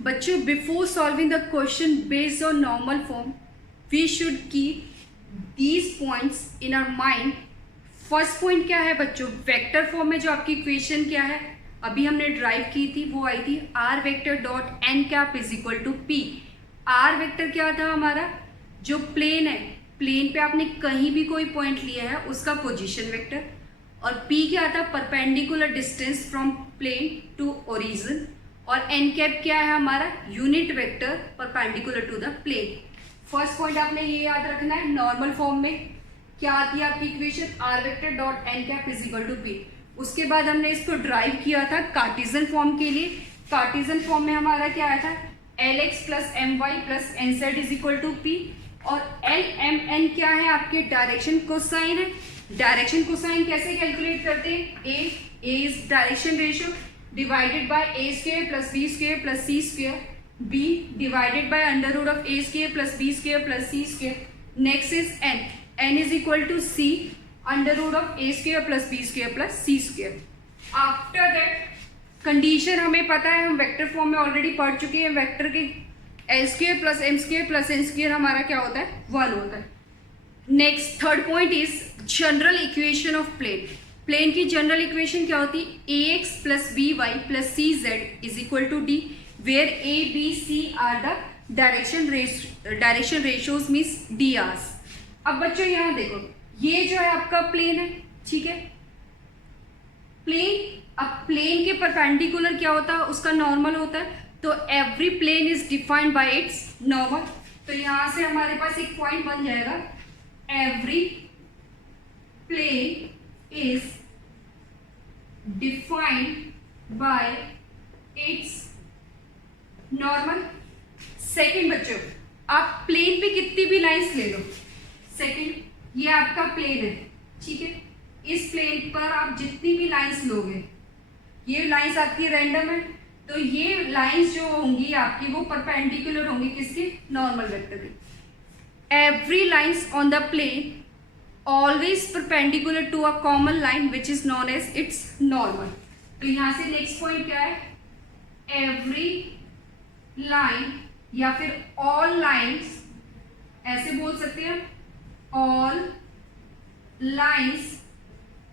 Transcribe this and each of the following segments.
बच्चों, before solving the question based on normal form we should keep these points in our mind. First point क्या है बच्चों? Vector form में जो आपकी इक्वेशन क्या है अभी हमने ड्राइव की थी वो आई थी R vector dot N cap is equal to P. R vector क्या था हमारा? जो प्लेन है, प्लेन पे आपने कहीं भी कोई पॉइंट लिया है उसका पोजीशन वेक्टर। और पी क्या था? Perpendicular distance from plane to origin. और एन कैप क्या है हमारा? Unit vector perpendicular to the plane. First point आपने ये याद रखना है। नॉर्मल फॉर्म में क्या आती है आपकी equation? R vector dot N cap is equal to P. उसके बाद हमने इसको ड्राइव किया था कार्टेशियन फॉर्म के लिए। कार्टेशियन फॉर्म में हमारा क्या आया था? L x plus m y plus n z is equal to p. और एल एम एन क्या है? आपके डायरेक्शन कोसाइन है। डायरेक्शन कोसाइन कैसे कैलकुलेट करते हैं? A is direction ratio divided by a square plus B square plus C square. B divided by under root of A square plus B square plus C square. Next is n, n is equal to c under root of A square plus B square plus C square. After that condition हमें पता है, हम vector form में already पढ़ चुके हैं। Vector के l square plus m square plus n square हमारा क्या होता है? 1 होता है। Next third point is general equation of plane. Plane की जनरल इक्वेशन क्या होती है? A x plus b y plus c z is equal to d, where a B c are the direction ratios means D Rs. अब बच्चों यहाँ देखो, ये जो है आपका प्लेन है, ठीक है, प्लेन। अब प्लेन के परपेंडिकुलर क्या होता है? उसका नॉर्मल होता है। तो every plane is defined by its normal. तो यहां से हमारे पास एक पॉइंट बन जाएगा, every plane is defined by its normal. Second बच्चों, आप प्लेन पे कितनी भी लाइंस ले लो। सेकेंड, ये आपका प्लेन है, ठीक है, इस प्लेन पर आप जितनी भी लाइंस लोगे, ये लाइंस आपकी रैंडम है, तो ये लाइंस जो होंगी आपकी वो परपेंडिकुलर होंगी किसकी? नॉर्मल वेक्टर की। Every lines on the plane always perpendicular to a common line which is known as its normal. तो यहां से नेक्स्ट पॉइंट क्या है? एवरी लाइन या फिर ऑल लाइंस, ऐसे बोल सकते हैं, all lines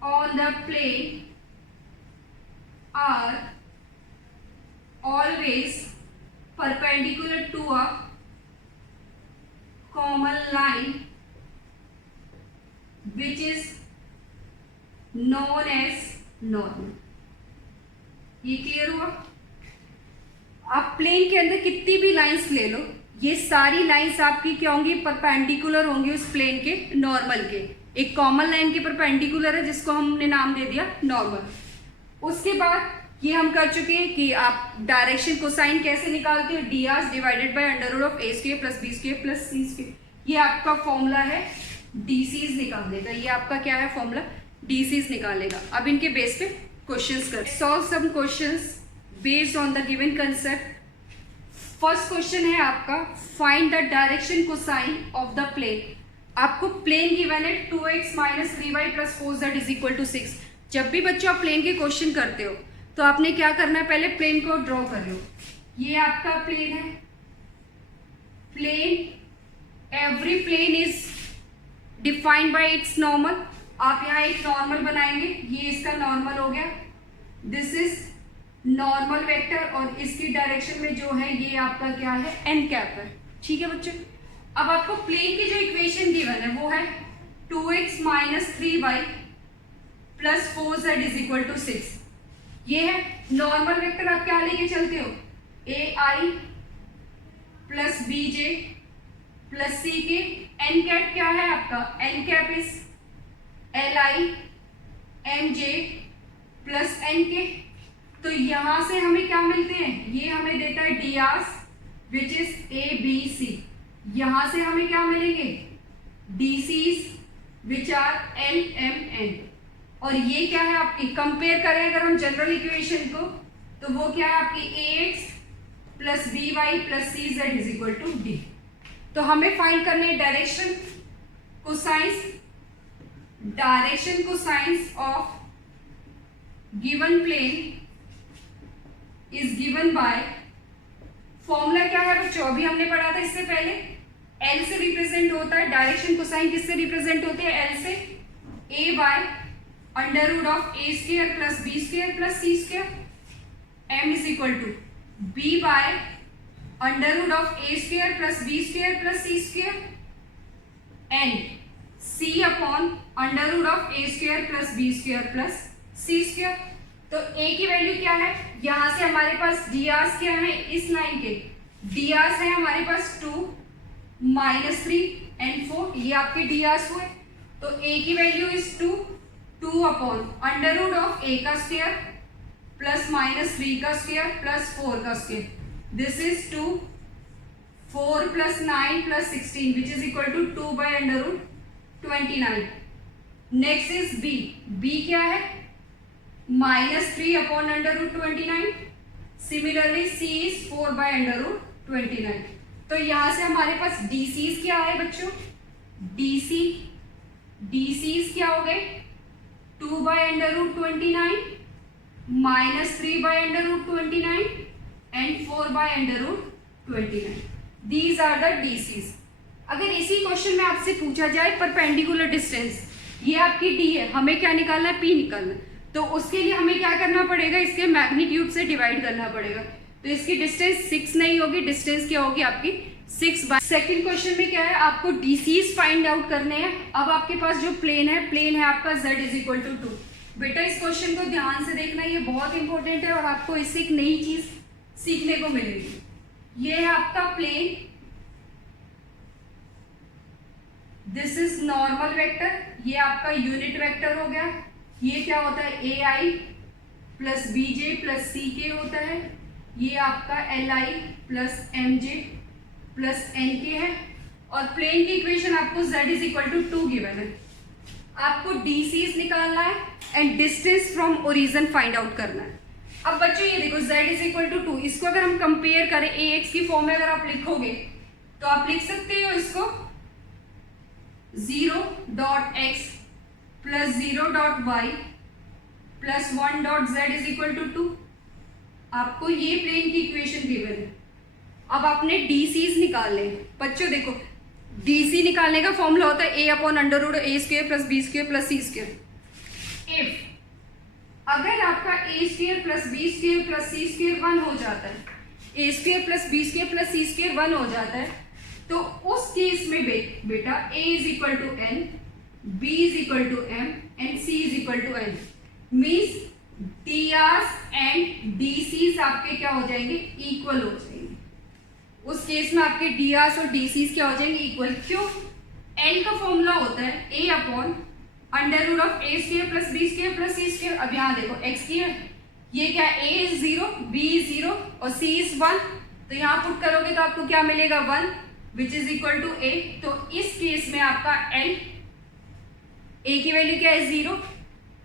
on the plane are always perpendicular to a common line which is known as normal। ये क्लियर हुआ? आप प्लेन के अंदर कितनी भी लाइंस ले लो, ये सारी लाइंस आपकी क्या होंगी? परपेंडिकुलर होंगी उस प्लेन के नॉर्मल के। एक कॉमन लाइन के परपेंडिकुलर है जिसको हमने नाम दे दिया नॉर्मल। उसके बाद ये हम कर चुके हैं कि आप डायरेक्शन कोसाइन कैसे निकालते हो? D R divided by under root of A square plus B square plus C square. ये आपका फॉर्मूला है डीसीज निकालने का। ये आपका क्या है फॉर्मूला? डीसीज निकालेगा। अब इनके बेस पे क्वेश्चंस कर solve some questions based on the given concept. First question है आपका, find the direction cosine of the plane. आपको प्लेन गिवन है 2x minus 3y plus 4z is equal to 6। जब भी बच्चों आप प्लेन के क्वेश्चन करते हो तो आपने क्या करना है? पहले प्लेन को ड्रॉ कर लो। ये आपका प्लेन है, plane, every plane is defined by its normal. आप यहाँ एक नॉर्मल बनाएंगे, ये इसका नॉर्मल हो गया, दिस इज नॉर्मल वेक्टर, और इसकी डायरेक्शन में जो है ये आपका क्या है? एन कैप है, ठीक है बच्चों। अब आपको प्लेन की जो इक्वेशन गिवन है वो है 2x minus 3y plus 4z is equal to 6। ये है नॉर्मल वेक्टर। आप क्या लेके चलते हो? A I plus B J plus C K. N cap क्या है आपका? N cap is L I M J plus N K. तो यहां से हमें क्या मिलते हैं? ये हमें देता है D Rs which is A B C. यहां से हमें क्या मिलेंगे? D Cs which are L M N. और ये क्या है आपकी? कंपेयर करें अगर हम जनरल इक्वेशन को, तो वो क्या है आपकी? A x plus b y plus c z is equal to d. तो हमें फाइंड करने direction cosines of given plane is given by formula क्या है बच्चों, अभी हमने पढ़ा था इससे पहले, एल से रिप्रेजेंट होता है, डायरेक्शन कोसाइन किससे रिप्रेजेंट होती है, एल से, a by under root of A square plus B square plus C square, m is equal to b by under root of A square plus B square plus C square, n c upon under root of A square plus B square plus C square. तो a की value क्या है, यहां से हमारे पास D Rs क्या है, इस लाइन के डी आर्स है हमारे पास 2 -3 एंड 4, ये आपके डी आर्स हुए। तो ए की value is 2 upon under root of a का स्क्वायर प्लस -3 का स्क्वायर प्लस 4 का square, this is 2, 4 + 9 + 16 which is equal to 2 by under root 29। Next is b, b क्या है, -3 upon under root 29। Similarly c is 4 by under root 29। तो यहां से हमारे पास DCs क्या है बच्चों, डीसीज क्या हो गए, 2 by under root 29 -3 by under root 29 and 4 by under root 29। These are the DCs. अगर इसी क्वेश्चन में आपसे पूछा जाए परपेंडिकुलर डिस्टेंस, ये आपकी डी है, हमें क्या निकालना है, पी निकालना है, तो उसके लिए हमें क्या करना पड़ेगा, इसके मैग्नीट्यूड से डिवाइड करना पड़ेगा। तो इसकी डिस्टेंस 6 नहीं होगी, डिस्टेंस क्या होगी आपकी 6 बाय। सेकंड क्वेश्चन में क्या है, आपको डीसीज फाइंड आउट करने हैं। अब आपके पास जो प्लेन है आपका z इज इक्वल टू 2। बेटा इस क्वेश्चन को ध्यान से देखना, ये बहुत इंपॉर्टेंट है और आपको इससे एक नई चीज सीखने को मिलेगी। ये है आपका plane, this is normal vector, ये आपका यूनिट वेक्टर हो गया। ये क्या होता है, A I plus B J plus C K होता है। ये आपका L I plus M J plus N K है। और प्लेन की इक्वेशन आपको z is equal to 2 given है। आपको डीसीज निकालना है and distance from origin find out करना है। अब बच्चों ये देखो z इज इक्वल टू 2, इसको अगर हम कंपेयर करें ax की फॉर्म में अगर आप लिखोगे तो आप लिख सकते हो इसको 0.x plus 0.y plus 1.z is equal to 2। आपको ये प्लेन की इक्वेशन गिवन है। अब आपने डीसीज निकालने हैं। बच्चों देखो, डीसी निकालने का फॉर्मूला होता है a upon under root a square plus B square plus C square. If अगर आपका a square plus B square plus C square 1 हो जाता है, a square plus B square plus C square 1 हो जाता है, तो उस केस में बेटा a is equal to n, b is equal to m and c is equal to n। Means drs and dc's आपके क्या हो जाएंगे, इक्वल हो जाएंगे। उस केस में आपके drs और dc's क्या हो जाएंगे, इक्वल। क्यों, n का फॉर्मूला होता है a upon under root of A square plus B square plus C square. अब यहाँ देखो x की है, ये क्या है, a इज 0, b इज 0 और c इज 1, तो यहाँ पुट करोगे तो आपको क्या मिलेगा 1 which is equal to a। तो इस केस में आपका l, a की वैल्यू क्या है 0,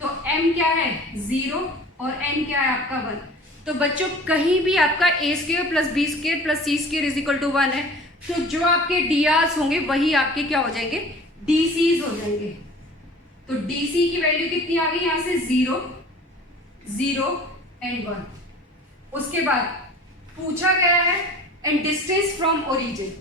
तो m क्या है 0 और n क्या है आपका 1। तो बच्चों कहीं भी आपका a square plus B square plus C square is equal to 1 है, तो जो आपके drs होंगे वही आपके क्या हो जाएंगे, dc's हो जाएंगे। तो dc की वैल्यू कितनी आ गई यहाँ से 0, 0 एंड 1। उसके बाद पूछा गया है and distance from origin.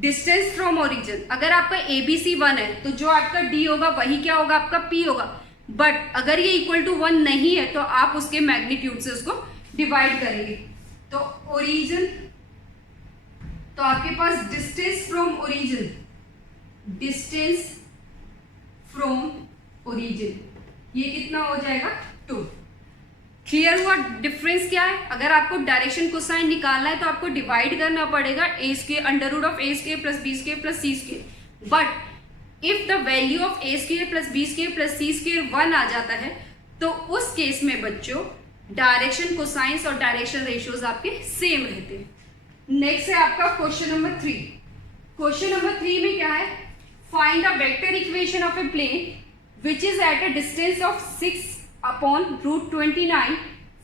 Distance from origin अगर आपका ABC 1 है तो जो आपका D होगा वही क्या होगा, आपका P होगा। बट अगर ये इक्वल टू 1 नहीं है तो आप उसके मैग्नीट्यूड से उसको डिवाइड करेंगे। तो ओरिजिन, तो आपके पास distance from origin, distance from origin ये कितना हो जाएगा 2। क्लियर हुआ डिफरेंस क्या है। अगर आपको डायरेक्शन कोसाइन निकालना है तो आपको डिवाइड करना पड़ेगा a square under root of A square plus B square plus C square. But if the value of A square plus B square plus C square 1 आ जाता है तो उस केस में बच्चों डायरेक्शन कोसाइंस और डायरेक्शन रेशियोज आपके सेम रहते हैं। नेक्स्ट है आपका क्वेश्चन नंबर 3। क्वेश्चन नंबर 3 में क्या है, find the vector equation of a plane which is at a distance of 6 upon root 29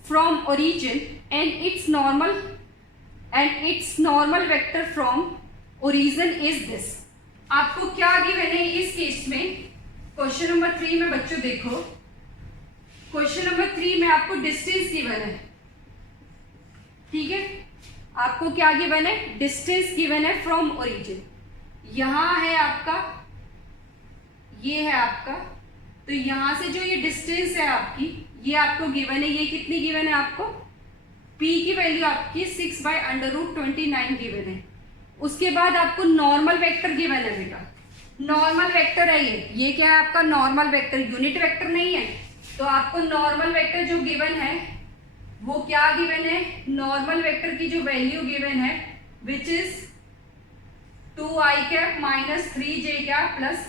from origin and its normal vector from origin is this। आपको क्या given है इस case में, question number 3 में बच्चों देखो, क्वेश्चन नंबर 3 में आपको डिस्टेंस गिवन है, ठीक है। आपको क्या गिवन है, डिस्टेंस गिवन है फ्रॉम ओरिजिन। यहां है आपका, ये है आपका, तो यहां से जो ये डिस्टेंस है आपकी, ये आपको गिवन है। ये कितनी गिवन है आपको, p की वैल्यू आपकी 6/√29 गिवन है। उसके बाद आपको नॉर्मल वेक्टर गिवन है बेटा, नॉर्मल वेक्टर है ये क्या है आपका नॉर्मल वेक्टर, यूनिट वेक्टर नहीं है। तो आपको नॉर्मल वेक्टर जो गिवन है वो क्या गिवन है, नॉर्मल वेक्टर की जो वैल्यू गिवन है which is 2i minus 3j plus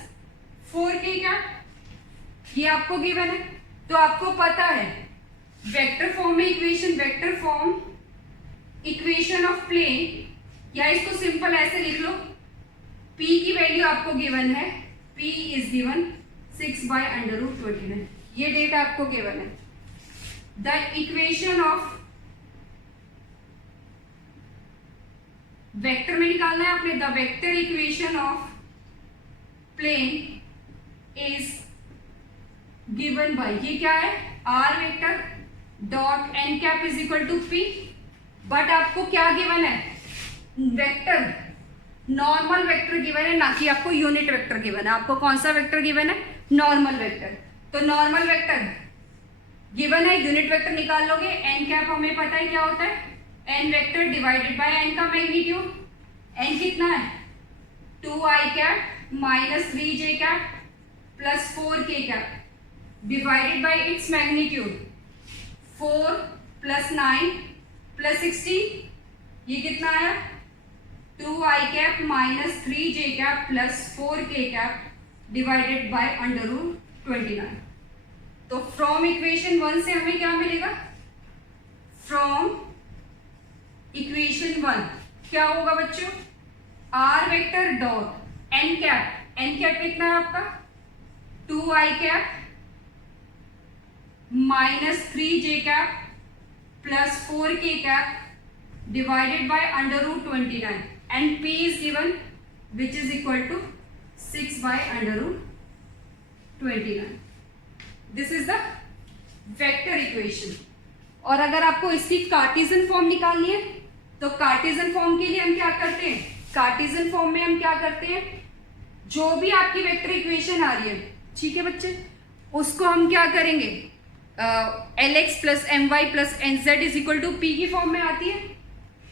4k, ये आपको गिवन है। तो आपको पता है वेक्टर फॉर्म में equation, vector form equation of plane, या इसको सिंपल ऐसे लिख लो, p की वैल्यू आपको गिवन है, p इज गिवन 6/√29, ये डेट आपको गिवन है। द इक्वेशन ऑफ वेक्टर में निकालना है आपने, the vector equation of plane is given by, ये क्या है, r vector dot n cap is equal to p। But आपको क्या गिवन है, वेक्टर नॉर्मल वेक्टर गिवन है, ना कि आपको यूनिट वेक्टर गिवन है। आपको कौन सा वेक्टर गिवन है, नॉर्मल वेक्टर। तो नॉर्मल वेक्टर गिवन है, यूनिट वेक्टर निकाल लोगे, एन कैप हमें पता है क्या होता है, N vector divided by N का मैग्नीट्यूड। एन कितना है, 2i minus 3j plus 4k divided by its magnitude, 4 plus 9 plus 16, ये कितना आया, 2i minus 3j plus 4k divided bye √29। तो फ्रॉम इक्वेशन 1 से हमें क्या मिलेगा, फ्रॉम इक्वेशन 1 क्या होगा बच्चों, r vector dot n cap कितना है आपका, 2i minus 3j plus 4k divided bye √29 and p is given which is equal to 6/√29. This is the vector equation. और अगर आपको इसकी कार्टेशियन फॉर्म निकालनी है तो कार्टेशियन फॉर्म के लिए हम क्या करते हैं, कार्टेशियन फॉर्म में हम क्या करते हैं, जो भी आपकी वेक्टर इक्वेशन आ रही है, ठीक है बच्चे, उसको हम क्या करेंगे, lx plus my plus nz is equal to p की फॉर्म में आती है।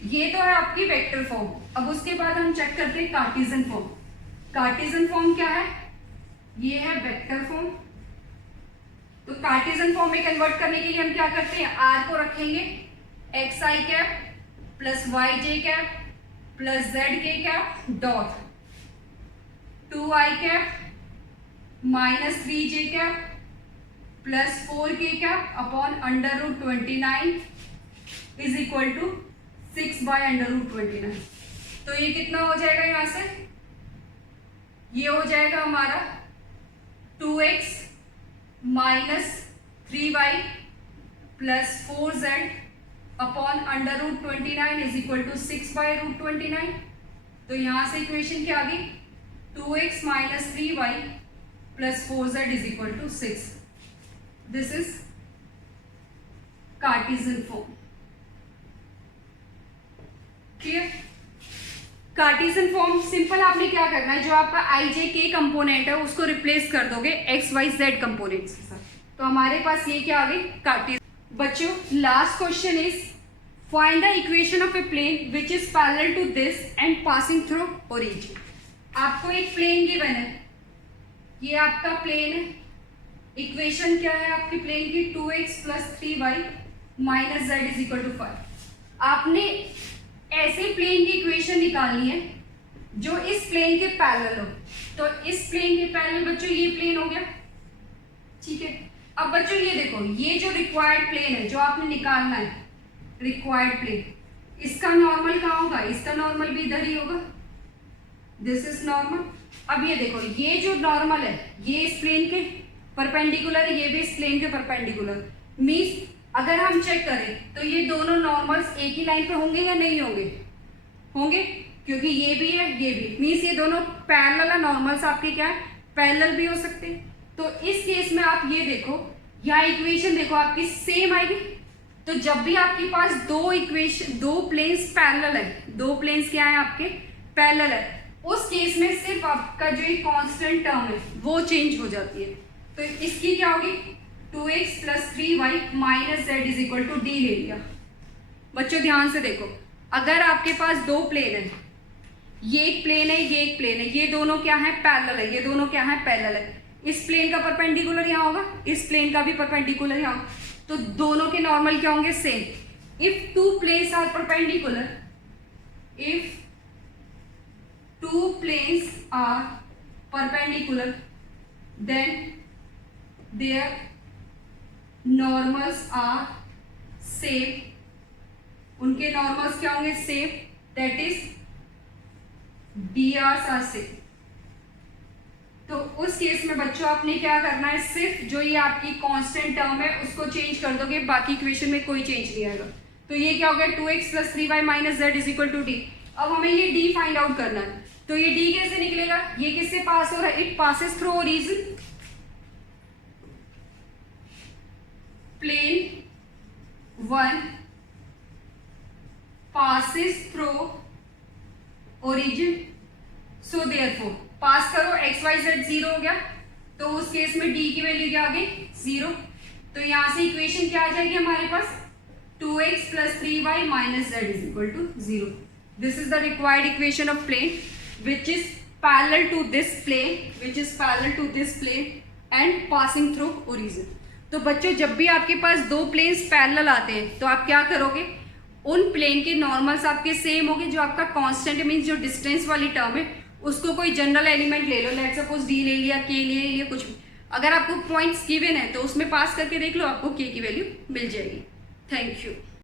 ये तो है आपकी वेक्टर फॉर्म। अब उसके बाद हम चेक करते हैं कार्टेशियन फॉर्म। कार्टेशियन फॉर्म क्या है, ये है वेक्टर फॉर्म। तो कार्टेशियन फॉर्म में कन्वर्ट करने के लिए हम क्या करते हैं, r को रखेंगे xi plus yj plus zk dot 2i minus 3j plus 4k upon √29 is equal to 6/√29। तो ये कितना हो जाएगा, यहां से ये हो जाएगा हमारा 2x minus 3y plus 4z upon √29 is equal to 6/√29। तो यहां से इक्वेशन क्या आ गई, 2x minus 3y plus 4z is equal to 6। This is Cartesian form. Clear, Cartesian form simple आपने क्या करना है, जो आपका i j k कंपोनेंट है उसको रिप्लेस कर दोगे x y z कंपोनेंट्स के साथ। तो हमारे पास ये क्या आ गई, कार्टेशियन। बच्चों last question is find the equation of a plane which is parallel to this and passing through origin. आपको एक प्लेन गिवन है, ये आपका प्लेन है, इक्वेशन क्या है आपकी प्लेन की, 2x plus 3y minus z is equal to 5। आपने ऐसे प्लेन की इक्वेशन निकालनी है जो इस प्लेन के पैरेलल हो। तो इस प्लेन के पैरेलल बच्चों ये प्लेन हो गया, ठीक है। अब बच्चों ये देखो, ये जो रिक्वायर्ड प्लेन है जो आपने निकालना है, रिक्वायर्ड प्लेन, इसका नॉर्मल कहाँ होगा, इसका नॉर्मल भी इधर ही होगा, दिस इज नॉर्मल। अब ये देखो, ये जो नॉर्मल है ये इस प्लेन के परपेंडिकुलर है, ये भी इस प्लेन के परपेंडिकुलर। मीन्स अगर हम चेक करें तो ये दोनों नॉर्मल्स एक ही लाइन पे होंगे या नहीं होंगे, होंगे, क्योंकि ये भी है ये भी, मीन्स ये दोनों पैरेलल है। नॉर्मल्स आपके क्या है, पैरेलल भी हो सकते हैं। तो इस केस में आप ये देखो, यहाँ इक्वेशन देखो आपकी सेम आएगी, तो जब भी आपके पास दो प्लेन्स पैरेलल है, दो प्लेन्स क्या है आपके पैरेलल है, उस केस में सिर्फ आपका जो एक कांस्टेंट टर्म है वो चेंज हो जाती है। तो इसकी क्या होगी 2x + 3y - z = d ले लिया। बच्चों ध्यान से देखो, अगर आपके पास दो प्लेन है, ये एक प्लेन है, ये एक प्लेन है, ये दोनों क्या है पैरेलल है, ये दोनों क्या है पैरेलल है। इस प्लेन का परपेंडिकुलर यहाँ होगा, इस प्लेन का भी परपेंडिकुलर यहाँ होगा, तो दोनों के नॉर्मल क्या होंगे same. If two planes are perpendicular, if two planes are perpendicular, then their normals are same, उनके नॉर्मल्स क्या होंगे same, that is drs are same. तो उस केस में बच्चों आपने क्या करना है, सिर्फ जो ये आपकी कांस्टेंट टर्म है उसको चेंज कर दोगे, बाकी इक्वेशन में कोई चेंज नहीं आएगा। तो ये क्या हो गया 2x + 3y - z = d। अब हमें ये d फाइंड आउट करना है, तो ये d कैसे निकलेगा, ये किससे पास हो रहा है, it passes through origin, plane 1 passes through origin, so therefore pass करो x y z 0 हो गया, तो उस केस में d की वैल्यू क्या आ गई 0। तो यहां से इक्वेशन क्या आ जाएगी हमारे पास 2x + 3y - z = 0। This is the required equation of plane which is parallel to this plane and passing through origin। तो बच्चों जब भी आपके पास दो प्लेन्स पैरेलल आते हैं तो आप क्या करोगे, उन प्लेन के नॉर्मल्स आपके सेम होंगे, जो आपका कांस्टेंट मीन्स जो डिस्टेंस वाली टर्म है उसको कोई जनरल एलिमेंट ले लो, लेट्स सपोज d ले लिया, k ले लिया, कुछ भी। अगर आपको पॉइंट्स गिवन है तो उसमें पास करके देख लो, आपको k की वैल्यू मिल जाएगी। Thank you.